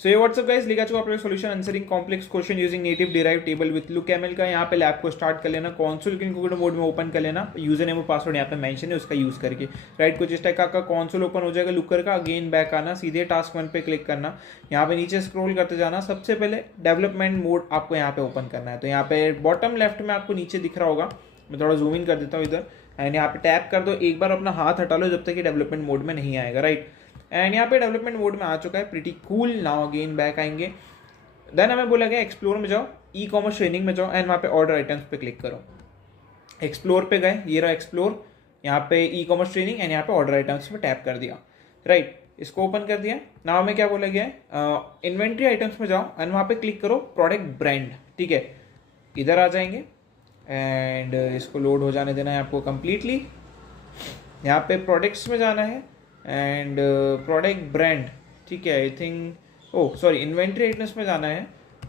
सो ये WhatsApp guys लेकर चुका अपने solution answering complex question using native derive table with LookML का। यहाँ पे लैब को स्टार्ट कर लेना, कॉन्सोल इनकोगेटिव मोड में ओपन कर लेना, यूजर नेम और पासवर्ड यहाँ पे मेंशन है उसका यूज करके, राइट। कुछ इस टाइप का कॉन्सोल ओपन हो जाएगा लुकर का। अगेन बैक आना, सीधे टास्क 1 पे क्लिक करना, यहाँ पे नीचे स्क्रॉल करते जाना। सबसे पहले डेवलपमेंट मोड आपको यहाँ पे ओपन करना है। तो यहाँ पे बॉटम लेफ्ट में आपको नीचे दिख रहा होगा, मैं थोड़ा जूम इन कर देता हूँ इधर, एंड यहाँ पे टैप कर दो। एक बार अपना हाथ हटा लो जब तक कि डेवलपमेंट मोड में नहीं आएगा, राइट। एंड यहाँ पे डेवलपमेंट मोड में आ चुका है, pretty cool. Now again back आएंगे, देन हमें बोला गया एक्सप्लोर में जाओ, ई कॉमर्स ट्रेनिंग में जाओ, एंड वहाँ पे ऑर्डर आइटम्स पे क्लिक करो। एक्सप्लोर पे गए, ये रहा एक्सप्लोर, यहाँ पे ई कॉमर्स ट्रेनिंग एंड यहाँ पे ऑर्डर आइटम्स पे टैप कर दिया, राइट। इसको ओपन कर दिया। नाउ में क्या बोला गया है, इन्वेंट्री आइटम्स में जाओ एंड वहाँ पे क्लिक करो प्रोडक्ट ब्रांड, ठीक है। इधर आ जाएंगे एंड इसको लोड हो जाने देना है आपको कंप्लीटली। यहाँ पे प्रोडक्ट्स में जाना है एंड प्रोडक्ट ब्रांड, ठीक है। I think oh sorry inventory items में जाना है,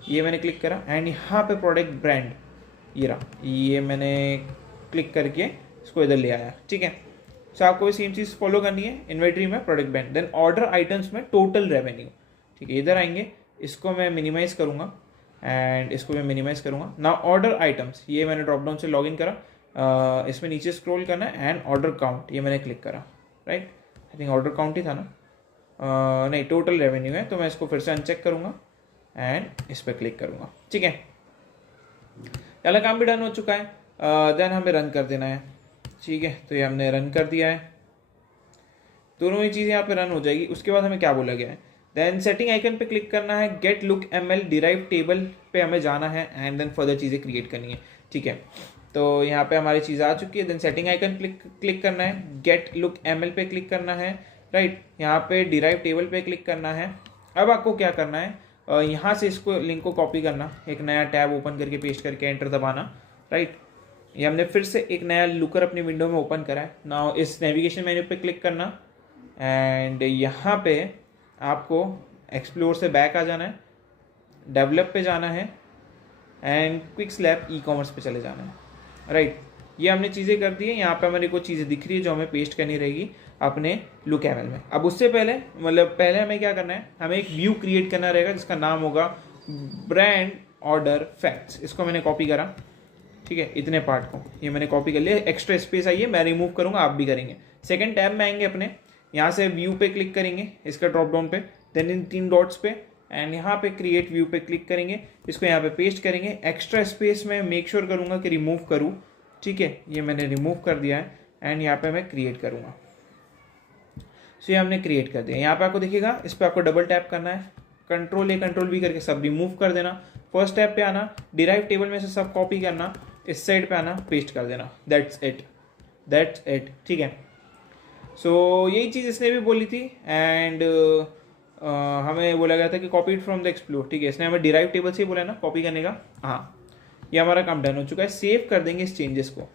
ये मैंने क्लिक करा एंड यहाँ पे प्रोडक्ट ब्रांड ये रहा, ये मैंने क्लिक करके इसको इधर ले आया, ठीक है। सो आपको भी सेम चीज़ फॉलो करनी है, इन्वेंट्री में product brand, then order items में टोटल रेवेन्यू, ठीक है। इधर आएंगे, इसको मैं मिनिमाइज़ करूँगा एंड इसको मैं मिनिमाइज़ करूँगा। नाउ ऑर्डर आइटम्स, ये मैंने ड्रॉप डाउन से लॉग इन करा, इसमें नीचे स्क्रॉल करना है एंड ऑर्डर काउंट, ये मैंने क्लिक करा, right. I think order count ही था ना, नहीं टोटल रेवेन्यू है। तो मैं इसको फिर से अनचेक करूँगा एंड इस पर क्लिक करूँगा, ठीक है। पहला काम भी डन हो चुका है, देन हमें रन कर देना है, ठीक है। तो ये हमने रन कर दिया है, दोनों ही चीज़ें यहाँ पे रन हो जाएगी। उसके बाद हमें क्या बोला गया है, देन सेटिंग आइकन पे क्लिक करना है, get look ML derive table पे हमें जाना है एंड देन फर्दर चीज़ें क्रिएट करनी है, ठीक है। तो यहाँ पे हमारी चीज़ आ चुकी है, देन सेटिंग आइकन क्लिक करना है, गेट लुक ML पे क्लिक करना है, राइट। यहाँ पे डिराइव टेबल पे क्लिक करना है। अब आपको क्या करना है, यहाँ से इसको लिंक को कॉपी करना, एक नया टैब ओपन करके पेस्ट करके एंटर दबाना, राइट। ये हमने फिर से एक नया लुकर अपनी विंडो में ओपन करा है। नाउ इस नेविगेशन मेन्यू पे क्लिक करना एंड यहाँ पे आपको एक्सप्लोर से बैक आ जाना है, डेवलप पे जाना है and quick slap e commerce पे चले जाना है, राइट। ये हमने चीज़ें कर दी है। यहाँ पे हमारी कुछ चीज़ें दिख रही है जो हमें पेस्ट करनी रहेगी अपने LookML में। अब उससे पहले पहले हमें क्या करना है, हमें एक व्यू क्रिएट करना रहेगा जिसका नाम होगा ब्रांड ऑर्डर फैक्ट्स। इसको मैंने कॉपी करा, ठीक है, इतने पार्ट को ये मैंने कॉपी कर लिया। एक्स्ट्रा स्पेस आई है, मैं रिमूव करूँगा, आप भी करेंगे। सेकेंड टैब में आएंगे अपने, यहाँ से व्यू पे क्लिक करेंगे, इसका ड्रॉप डाउन पे, देन इन 3 डॉट्स पे एंड यहाँ पे क्रिएट व्यू पे क्लिक करेंगे, इसको यहाँ पे पेस्ट करेंगे। एक्स्ट्रा स्पेस में मेक श्योर करूँगा कि रिमूव करूँ, ठीक है। ये मैंने रिमूव कर दिया है एंड यहाँ पे मैं क्रिएट करूँगा। सो ये हमने क्रिएट कर दिया। यहाँ पे आपको देखिएगा, इस पर आपको डबल टैप करना है, कंट्रोल A कंट्रोल V करके सब रिमूव कर देना। फर्स्ट टैप पे आना, डिराइव टेबल में से सब कॉपी करना, इस साइड पे आना, पेस्ट कर देना। दैट्स इट, ठीक है। सो यही चीज़ इसने भी बोली थी एंड हमें बोला गया था कि copy it from the explore, ठीक है। इसने हमें डिराइव टेबल से ही बोला ना कॉपी करने का। हाँ, ये हमारा काम डन हो चुका है। सेव कर देंगे इस चेंजेस को,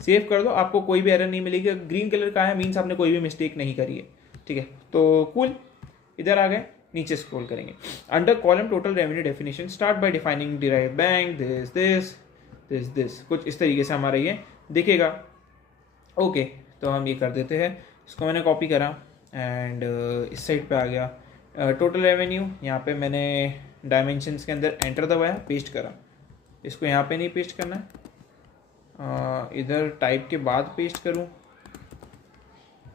सेव कर दो, आपको कोई भी एरर नहीं मिलेगी। ग्रीन कलर का है मीन्स आपने कोई भी मिस्टेक नहीं करी है, ठीक है। तो कूल, इधर आ गए, नीचे स्क्रॉल करेंगे, under column total revenue definition start by defining derive bank this कुछ इस तरीके से हमारा ये दिखेगा। ओके, तो हम ये कर देते हैं, इसको मैंने कॉपी करा एंड इस साइड पे आ गया टोटल रेवेन्यू। यहाँ पे मैंने डायमेंशंस के अंदर एंटर दबाया, पेस्ट करा। इसको यहाँ पे नहीं पेस्ट करना है, इधर टाइप के बाद पेस्ट करूँ,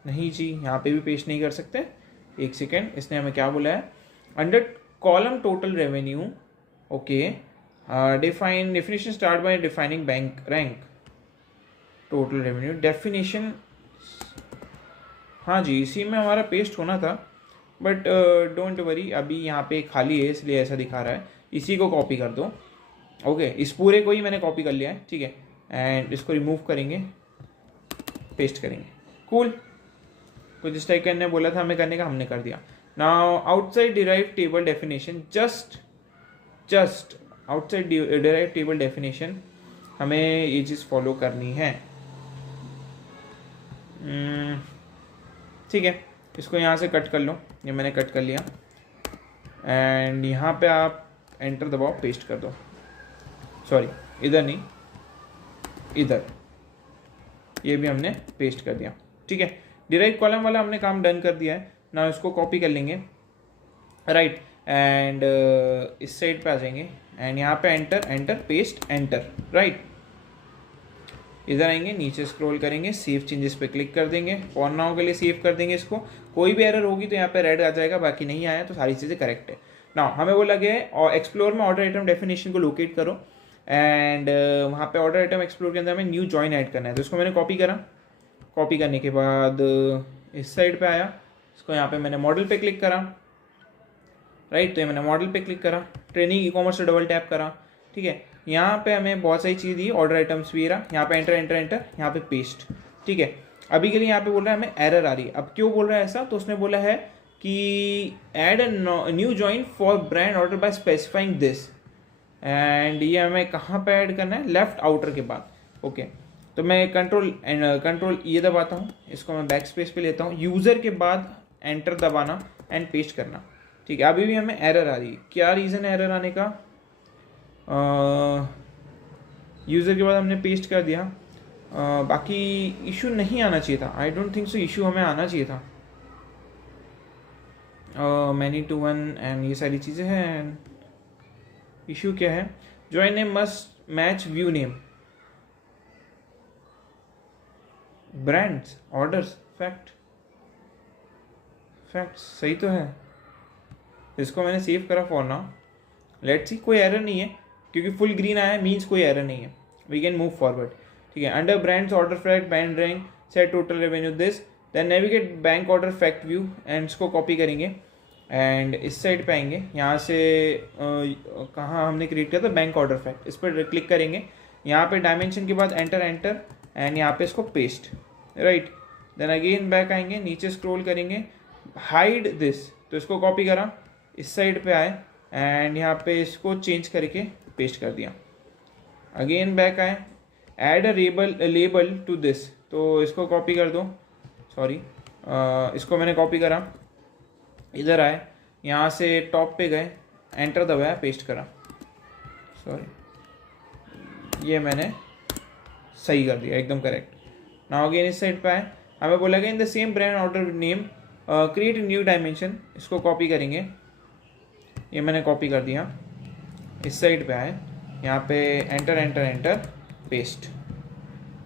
नहीं जी, यहाँ पे भी पेस्ट नहीं कर सकते। एक सेकेंड, इसने हमें क्या बोला है, under column total revenue, okay, definition start by defining bank rank total revenue definition. हाँ जी, इसी में हमारा पेस्ट होना था, बट डोंट वरी, अभी यहाँ पे खाली है इसलिए ऐसा दिखा रहा है। इसी को कॉपी कर दो, ओके, इस पूरे को ही मैंने कॉपी कर लिया है, ठीक है। एंड इसको रिमूव करेंगे, पेस्ट करेंगे, कूल। कुछ इस टाइप करने बोला था हमें करने का, हमने कर दिया। Now outside derive table definition, just outside derive table definition हमें ये चीज़ फॉलो करनी है, ठीक है। इसको यहाँ से कट कर लो, ये मैंने कट कर लिया एंड यहाँ पे आप एंटर दबाओ, पेस्ट कर दो। सॉरी, इधर नहीं, इधर, ये भी हमने पेस्ट कर दिया, ठीक है। डिराइव कॉलम वाला हमने काम डन कर दिया है। ना इसको कॉपी कर लेंगे, राइट। एंड इस साइड पे आ जाएंगे एंड यहाँ पे enter enter paste enter, right. इधर आएंगे, नीचे स्क्रॉल करेंगे, सेव चेंजेस पे क्लिक कर देंगे, फॉर नाउ के लिए सेव कर देंगे इसको। कोई भी एरर होगी तो यहाँ पे रेड आ जाएगा, बाकी नहीं आया तो सारी चीज़ें करेक्ट है। नाउ हमें बोला गया है और एक्सप्लोर में ऑर्डर आइटम डेफिनेशन को लोकेट करो एंड वहाँ पे ऑर्डर आइटम एक्सप्लोर के अंदर हमें न्यू जॉइन ऐड करना है। तो इसको मैंने कॉपी करा, कॉपी करने के बाद इस साइड पे आया, इसको यहाँ पे मैंने मॉडल पे क्लिक करा, राइट। तो ये मैंने मॉडल पे क्लिक करा, ट्रेनिंग ई कॉमर्स से डबल टैप करा, ठीक है। यहाँ पे हमें बहुत सारी चीज़ दी, ऑर्डर आइटम्स भी रहा, यहाँ पे एंटर एंटर एंटर, यहाँ पे पेस्ट, ठीक है। अभी के लिए यहाँ पे बोल रहा है हमें एरर आ रही है। अब क्यों बोल रहा है ऐसा, तो उसने बोला है कि add a new join for brand order by specifying this, and ये हमें कहाँ पे ऐड करना है, लेफ्ट आउटर के बाद, ओके। तो मैं कंट्रोल ये दबाता हूँ, इसको मैं बैक स्पेस पे लेता हूँ, यूज़र के बाद एंटर दबाना एंड पेस्ट करना, ठीक है। अभी भी हमें एरर आ रही है, क्या रीज़न है एरर आने का, यूज़र के बाद हमने पेस्ट कर दिया, बाकी इशू नहीं आना चाहिए था, आई डोंट थिंक सो इशू हमें आना चाहिए था। मैनी टू वन एंड ये सारी चीज़ें हैं। इशू क्या है, join name must match view name, brands orders facts सही तो है। इसको मैंने सेव करा फॉर नाउ, लेट्स सी, कोई एरर नहीं है क्योंकि फुल ग्रीन आया है, मीन्स कोई एरर नहीं है, वी कैन मूव फॉरवर्ड, ठीक है। Under brands order fact band rank set total revenue this, then navigate bank order fact view and इसको कॉपी करेंगे एंड इस साइड पे आएंगे, यहाँ से कहाँ हमने क्रिएट किया था बैंक ऑर्डर फैक्ट, इस पर क्लिक करेंगे, यहाँ पे डायमेंशन के बाद एंटर एंटर एंड यहाँ पे इसको paste, right. Then again back आएंगे, नीचे स्क्रॉल करेंगे, हाइड दिस, तो इसको कॉपी करा, इस साइड पे आए एंड यहाँ पे इसको चेंज करके पेस्ट कर दिया। अगेन बैक आए, add a label to this, तो इसको कॉपी कर दो, सॉरी इसको मैंने कॉपी करा, इधर आए, यहाँ से टॉप पे गए, एंटर दबाया, पेस्ट करा, सॉरी ये मैंने सही कर दिया, एकदम करेक्ट। नाउ अगेन इस साइड पे आए, हमें बोला गया in the same brand order name create new dimension, इसको कॉपी करेंगे, ये मैंने कॉपी कर दिया, इस साइड पे आए, यहाँ पे enter enter enter paste.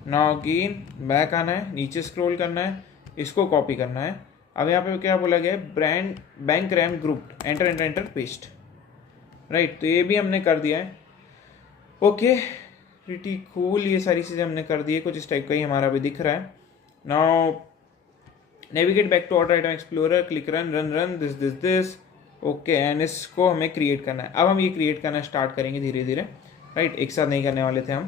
Now again back आना है, नीचे स्क्रॉल करना है, इसको कॉपी करना है। अब यहाँ पे क्या बोला गया है, brand bank RAM group, enter enter enter paste, right. तो ये भी हमने कर दिया है, ओके प्रीटी कूल, ये सारी चीज़ें हमने कर दी है, कुछ इस टाइप का ही हमारा भी दिख रहा है। Now navigate back to order item explorer, click run run run this, okay. And इसको हमें क्रिएट करना है, अब हम ये क्रिएट करना स्टार्ट करेंगे धीरे धीरे, राइट। एक साथ नहीं करने वाले थे हम,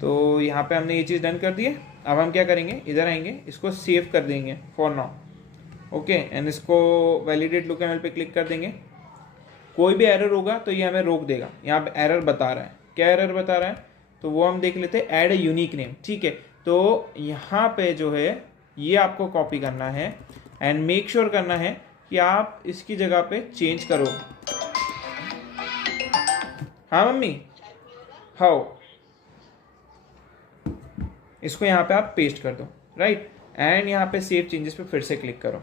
तो यहाँ पे हमने ये चीज़ डन कर दी है। अब हम क्या करेंगे, इधर आएंगे, इसको सेव कर देंगे फॉर नाउ, ओके। एंड इसको वैलिडेट लुक एमएल पे क्लिक कर देंगे। कोई भी एरर होगा तो ये हमें रोक देगा, यहाँ पे एरर बता रहा है, क्या एरर बता रहा है, तो वो हम देख लेते हैं, ऐड अ यूनिक नेम, ठीक है। तो यहाँ पे जो है ये आपको कॉपी करना है एंड मेक श्योर करना है कि आप इसकी जगह पे चेंज करो। हाँ मम्मी, हाउ, इसको यहाँ पे आप पेस्ट कर दो, राइट। एंड यहाँ पे सेव चेंजेस पे फिर से क्लिक करो,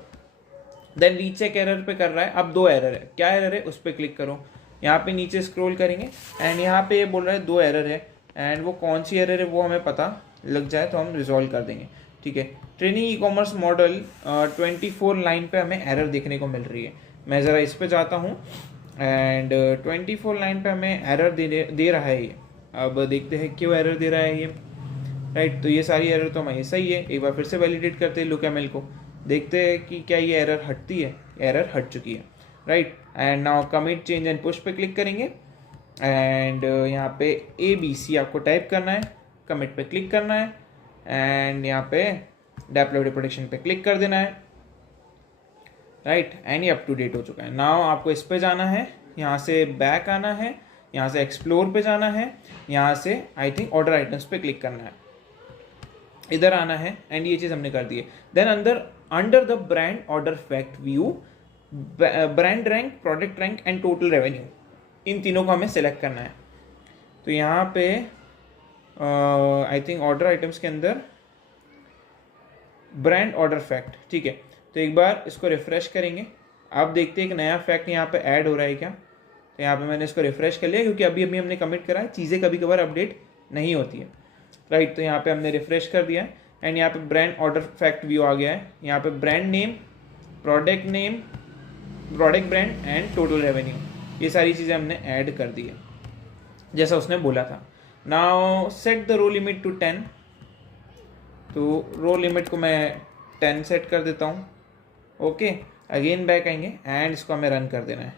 देन रीचेक एरर पे कर रहा है, अब 2 एरर है, क्या एरर है उस पर क्लिक करो, यहाँ पे नीचे स्क्रॉल करेंगे एंड यहाँ पे ये बोल रहा है 2 एरर है, एंड वो कौन सी एरर है वो हमें पता लग जाए तो हम रिजॉल्व कर देंगे, ठीक है। Training e commerce model 24 line पे हमें एरर देखने को मिल रही है। मैं ज़रा इस पे जाता हूँ एंड 24 लाइन पे हमें एरर दे रहा है ये। अब देखते हैं क्यों एरर दे रहा है ये, राइट। तो ये सारी एरर तो हमारी सही है, एक बार फिर से वैलिडेट करते हैं लुक एमएल को, देखते हैं कि क्या ये एरर हटती है, एरर हट चुकी है, right. And now commit change and push पे क्लिक करेंगे एंड यहाँ पे ABC आपको टाइप करना है, कमिट पे क्लिक करना है एंड यहाँ पे डेवलपर प्रोटेक्शन पे क्लिक कर देना है, राइट। एंड ये अप टू डेट हो चुका है। नाउ आपको इस पे जाना है, यहाँ से बैक आना है, यहाँ से एक्सप्लोर पे जाना है, यहाँ से आई थिंक ऑर्डर आइटम्स पे क्लिक करना है, इधर आना है एंड ये चीज़ हमने कर दी है। Then under the brand order fact view, brand rank, product rank and total revenue, इन तीनों को हमें सेलेक्ट करना है। तो यहाँ पे आई थिंक ऑर्डर आइटम्स के अंदर ब्रांड ऑर्डर फैक्ट, ठीक है। तो एक बार इसको रिफ्रेश करेंगे, अब देखते हैं एक नया फैक्ट यहाँ पे ऐड हो रहा है क्या। तो यहाँ पे मैंने इसको रिफ्रेश कर लिया क्योंकि अभी अभी हमने कमिट करा है, चीज़ें कभी कभार अपडेट नहीं होती है, राइट। तो यहाँ पे हमने रिफ्रेश कर दिया है एंड यहाँ पे ब्रांड ऑर्डर फैक्ट व्यू आ गया है। यहाँ पे brand name, product name, product brand and total revenue, ये सारी चीज़ें हमने ऐड कर दी है जैसा उसने बोला था। Now set the row limit to 10। तो रो लिमिट को मैं 10 सेट कर देता हूँ। ओके, अगेन बैक आएंगे एंड इसको हमें रन कर देना है,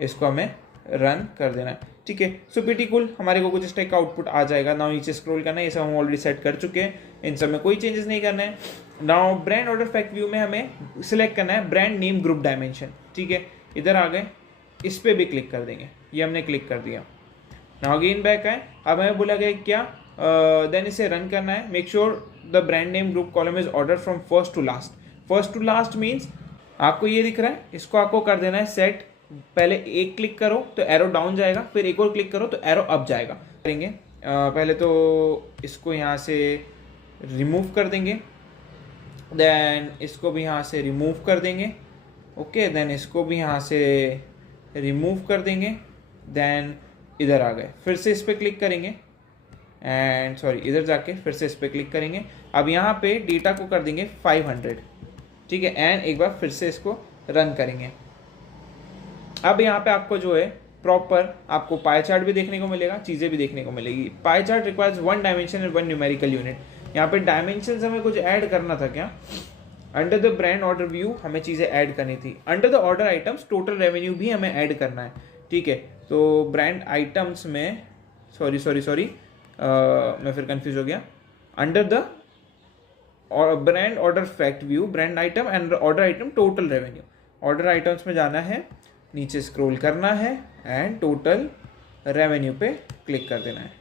इसको हमें रन कर देना है, ठीक है। सो प्रीटी कूल, हमारे को कुछ इस टाइप का आउटपुट आ जाएगा। नाउ नीचे स्क्रॉल करना है, ये सब हम ऑलरेडी सेट कर चुके हैं, इन सब में कोई चेंजेस नहीं करना है। Now brand order fact view में हमें सिलेक्ट करना है ब्रांड नेम ग्रुप डायमेंशन, ठीक है। इधर आ गए, इस पर भी क्लिक कर देंगे, ये हमने क्लिक कर दिया। नाउ अगेन बैक आए, अब हमें बोला गया क्या, देन इसे रन करना है। Make sure the brand name group column is order from first to last. First to last means आपको ये दिख रहा है, इसको आपको कर देना है सेट। पहले एक क्लिक करो तो एरो डाउन जाएगा, फिर एक और क्लिक करो तो एरो अप जाएगा। करेंगे पहले तो इसको यहाँ से रिमूव कर देंगे, देन इसको भी यहाँ से रिमूव कर देंगे। ओके, देन इसको भी यहाँ से रिमूव कर देंगे, देन इधर आ गए, फिर से इस पर क्लिक करेंगे एंड सॉरी इधर जाके फिर से इस पर क्लिक करेंगे। अब यहाँ पे डेटा को कर देंगे 500, ठीक है, एंड एक बार फिर से इसको रन करेंगे। अब यहाँ पे आपको जो है प्रॉपर आपको पाई चार्ट भी देखने को मिलेगा, चीज़ें भी देखने को मिलेगी। Pie chart requires 1 dimension and 1 numerical unit. यहाँ पे डायमेंशन हमें कुछ ऐड करना था क्या, under the brand order view हमें चीज़ें ऐड करनी थी। Under the order items total revenue भी हमें ऐड करना है, ठीक है। तो ब्रांड आइटम्स में सॉरी मैं फिर कंफ्यूज हो गया। Under the brand order fact view brand item and order item total revenue, order items में जाना है, नीचे स्क्रॉल करना है एंड टोटल रेवेन्यू पे क्लिक कर देना है।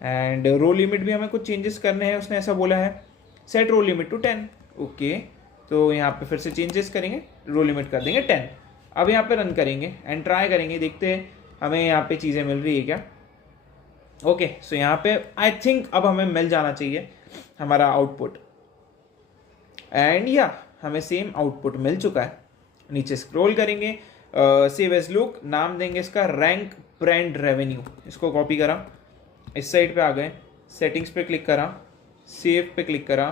एंड रो लिमिट भी हमें कुछ चेंजेस करने हैं, उसने ऐसा बोला है, set row limit to 10। Okay, तो यहाँ पे फिर से चेंजेस करेंगे, रो लिमिट कर देंगे 10। अब यहाँ पे रन करेंगे एंड ट्राई करेंगे, देखते हैं हमें यहाँ पे चीज़ें मिल रही है क्या। ओके, सो यहाँ पे आई थिंक अब हमें मिल जाना चाहिए हमारा आउटपुट, एंड या हमें सेम आउटपुट मिल चुका है। नीचे स्क्रॉल करेंगे, सेव एज लुक, नाम देंगे इसका रैंक ब्रांड रेवेन्यू, इसको कॉपी करा, इस साइड पे आ गए, सेटिंग्स पे क्लिक करा, सेव पे क्लिक करा,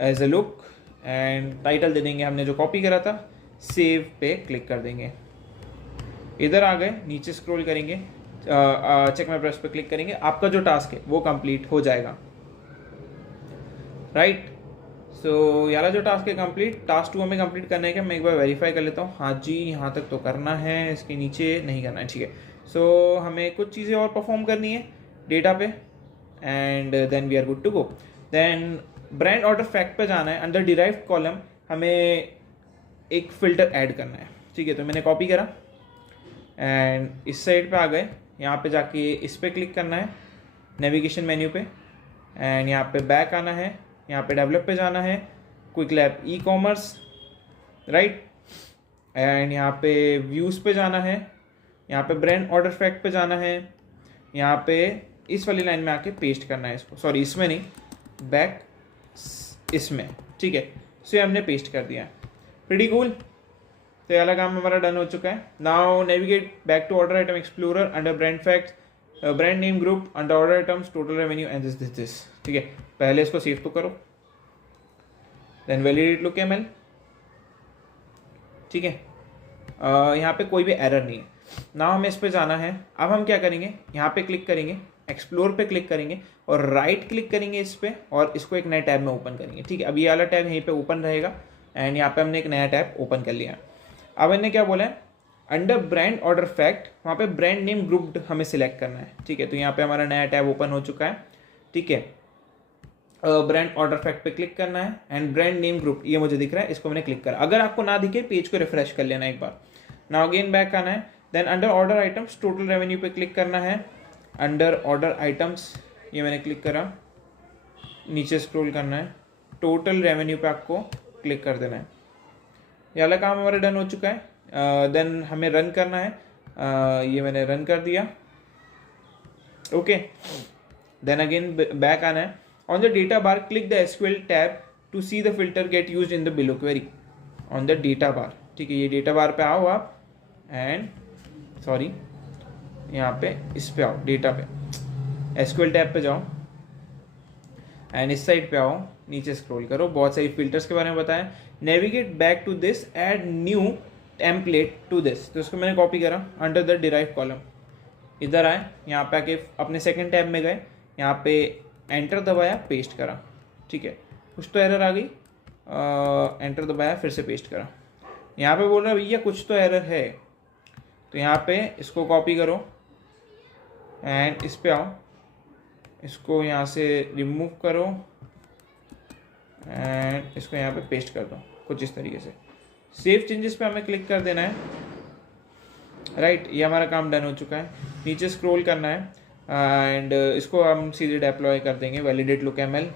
as a look and title दे देंगे हमने जो कॉपी करा था, सेव पे क्लिक कर देंगे। इधर आ गए, नीचे स्क्रॉल करेंगे, चेक माय प्रोग्रेस पे क्लिक करेंगे, आपका जो टास्क है वो कंप्लीट हो जाएगा, राइट। सो याला जो टास्क है कंप्लीट, टास्क 2 हमें कंप्लीट करना है क्या, मैं एक बार वेरीफाई कर लेता हूँ। हाँ जी, यहाँ तक तो करना है, इसके नीचे नहीं करना है, ठीक है। सो हमें कुछ चीज़ें और परफॉर्म करनी है डेटा पे and then we are good to go. Then brand order fact पे जाना है, अंडर डिराइव्ड कॉलम हमें एक फ़िल्टर ऐड करना है, ठीक है। तो मैंने कॉपी करा एंड इस साइड पे आ गए, यहाँ पे जाके इस पर क्लिक करना है नेविगेशन मेन्यू पे एंड यहाँ पे बैक आना है, यहाँ पे डेवलप पे जाना है, quick lab e commerce, right, and यहाँ पे व्यूज़ पे जाना है, यहाँ पे ब्रांड ऑर्डर फैक्ट पे जाना है, यहाँ पे इस वाली लाइन में आके पेस्ट करना है इसको, सॉरी इसमें नहीं, बैक इसमें, ठीक है। सो ये हमने पेस्ट कर दिया, प्रीटी कूल। तो ये वाला काम हमारा डन हो चुका है। Now navigate back to order item explorer, under brand facts, brand name group, under order items, total revenue and this, ठीक है। पहले इसको सेव तो करो, देन वैलिडेट लुक एमएल, ठीक है। यहाँ पे कोई भी एरर नहीं है। नाउ हमें इस पे जाना है, अब हम क्या करेंगे, यहाँ पे क्लिक करेंगे, एक्सप्लोर पे क्लिक करेंगे और राइट क्लिक करेंगे इस पे और इसको एक नए टैब में ओपन करेंगे, ठीक है। अब ये वाला टैब यहीं पे ओपन रहेगा एंड यहाँ पे हमने एक नया टैब ओपन कर लिया। अब इन्हें क्या बोला है, अंडर ब्रांड ऑर्डर फैक्ट, वहाँ पे ब्रांड नेम ग्रुप हमें सिलेक्ट करना है, ठीक है। तो यहाँ पे हमारा नया टैब ओपन हो चुका है, ठीक है। ब्रांड ऑर्डर फैक्ट पे क्लिक करना है एंड ब्रांड नेम ग्रुप ये मुझे दिख रहा है, इसको मैंने क्लिक करा। अगर आपको ना दिखे पेज को रिफ्रेश कर लेना एक बार। नाउ अगेन बैक आना है, then under order items total revenue पे क्लिक करना है, अंडर ऑर्डर आइटम्स ये मैंने क्लिक करा, नीचे स्क्रॉल करना है, टोटल रेवेन्यू पे आपको क्लिक कर देना है। ये वाला काम हमारा डन हो चुका है। देन हमें रन करना है, ये मैंने रन कर दिया, ओके। देन अगेन बैक आना है, on the data bar click the SQL tab to see the filter get used in the below query on the data bar, ठीक है, ये डेटा बार पे आओ आप एंड सॉरी यहाँ पे इस पे आओ, डेटा पे एसक्यूएल टैब पे जाओ एंड इस साइड पे आओ, नीचे स्क्रॉल करो, बहुत सारी फिल्टर्स के बारे में बताया, navigate back to this, add new template to this, तो उसको मैंने कॉपी करा अंडर द डिराइव कॉलम, इधर आए, यहाँ पे आके अपने सेकंड टैब में गए, यहाँ पे एंटर दबाया, पेस्ट करा, ठीक है, कुछ तो एरर आ गई, एंटर दबाया, फिर से पेस्ट करा, यहाँ पे बोल रहा है भैया कुछ तो एरर है, तो यहाँ पे इसको कॉपी करो एंड इस पे आओ, इसको यहाँ से रिमूव करो एंड इसको यहाँ पे पेस्ट कर दो कुछ इस तरीके से, सेव चेंजेस पे हमें क्लिक कर देना है, राइट, ये हमारा काम डन हो चुका है, नीचे स्क्रॉल करना है एंड इसको हम सीधे डिप्लॉय कर देंगे, वैलिडेट लुक एमएल,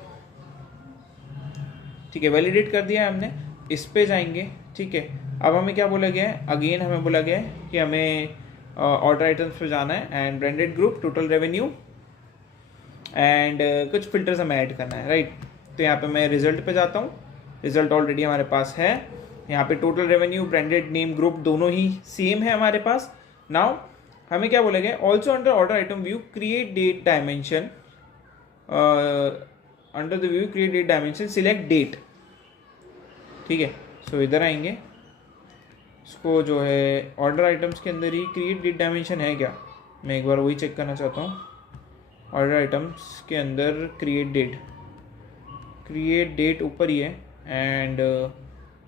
ठीक है, वैलिडेट कर दिया है हमने, इस पे जाएंगे, ठीक है, अब हमें क्या बोला गया है, अगेन हमें बोला गया है कि हमें ऑर्डर आइटम्स पे जाना है and branded group, total revenue and कुछ फिल्टर्स हमें ऐड करना है, राइट, तो यहाँ पे मैं रिजल्ट पे जाता हूँ, रिजल्ट ऑलरेडी हमारे पास है, यहाँ पे total revenue, branded name, group दोनों ही सेम है हमारे पास। नाउ हमें क्या बोला गया, also under order item view create date dimension, under the view create date dimension select date, ठीक है, सो इधर आएंगे, इसको जो है ऑर्डर आइटम्स के अंदर ही क्रिएट डेट डायमेंशन है क्या, मैं एक बार वही चेक करना चाहता हूँ, ऑर्डर आइटम्स के अंदर क्रिएट डेट ऊपर ही है एंड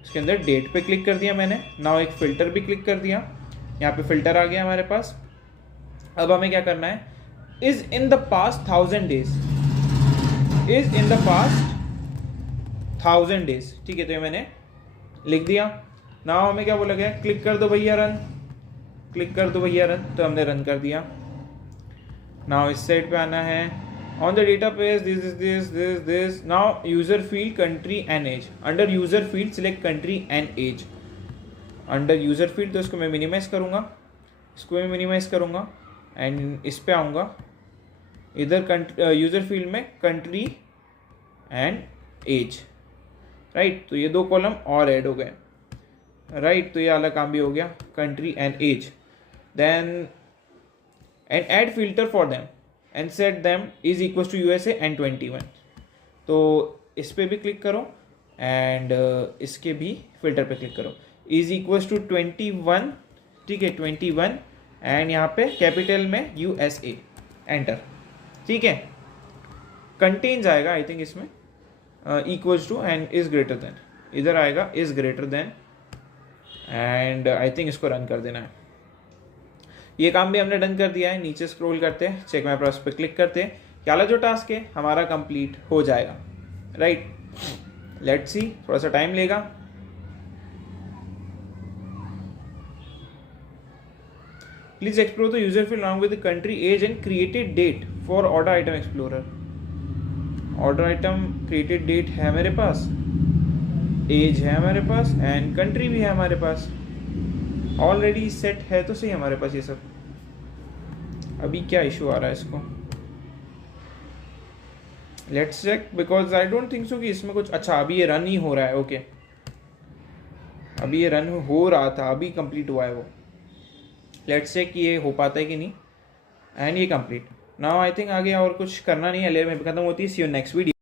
इसके अंदर डेट पे क्लिक कर दिया मैंने, नाउ एक फ़िल्टर भी क्लिक कर दिया, यहाँ पे फ़िल्टर आ गया हमारे पास, अब हमें क्या करना है, is in the past 1000 days, is in the past 1000 days, ठीक है, तो ये मैंने लिख दिया, नाउ हमें क्या बोला गया, क्लिक कर दो भैया रन, क्लिक कर दो भैया रन, तो हमने रन कर दिया, नाउ इस साइड पे आना है, on the data page this now user field country and age, under user field select country and age, under user field तो इसको मैं मिनिमाइज करूँगा, इसको मैं मिनिमाइज करूँगा एंड इस पे आऊँगा, इधर यूज़र फील्ड में कंट्री एंड एज, राइट, तो ये दो कॉलम और ऐड हो गए, राइट, तो ये वाला काम भी हो गया, country and age, then and add filter for them and set them is equal to USA and 21, तो इस पे भी क्लिक करो एंड इसके भी फिल्टर पे क्लिक करो, इज इक्वल टू 21, ठीक है, 21 एंड यहाँ पे कैपिटल में USA, एंटर, ठीक है, कंटेन जाएगा आई थिंक इसमें, equals to and is greater than, इधर आएगा is greater than and I think इसको रन कर देना है, ये काम भी हमने डन कर दिया है, नीचे स्क्रॉल करते हैं, चेक माय प्रोसेस पे क्लिक करते हैं, क्या वाला जो टास्क है हमारा कंप्लीट हो जाएगा, राइट, लेट्स सी, थोड़ा सा टाइम लेगा, please explore the user field along with the country, age and created date for order item explorer, order item created date है मेरे पास, एज है हमारे पास एंड कंट्री भी है हमारे पास, ऑलरेडी सेट है तो सही हमारे पास ये सब, अभी क्या इशू आ रहा है इसको, let's check, because I don't think so कि इसमें कुछ, अच्छा अभी ये रन ही हो रहा है, ओके, अभी ये रन हो रहा था, अभी कंप्लीट हुआ है वो, लेट्स चेक कि ये हो पाता है कि नहीं, एंड ये कंप्लीट, नाउ आई थिंक आगे और कुछ करना नहीं है, लेयर में खत्म होती है, सी यू नेक्स्ट वीडियो।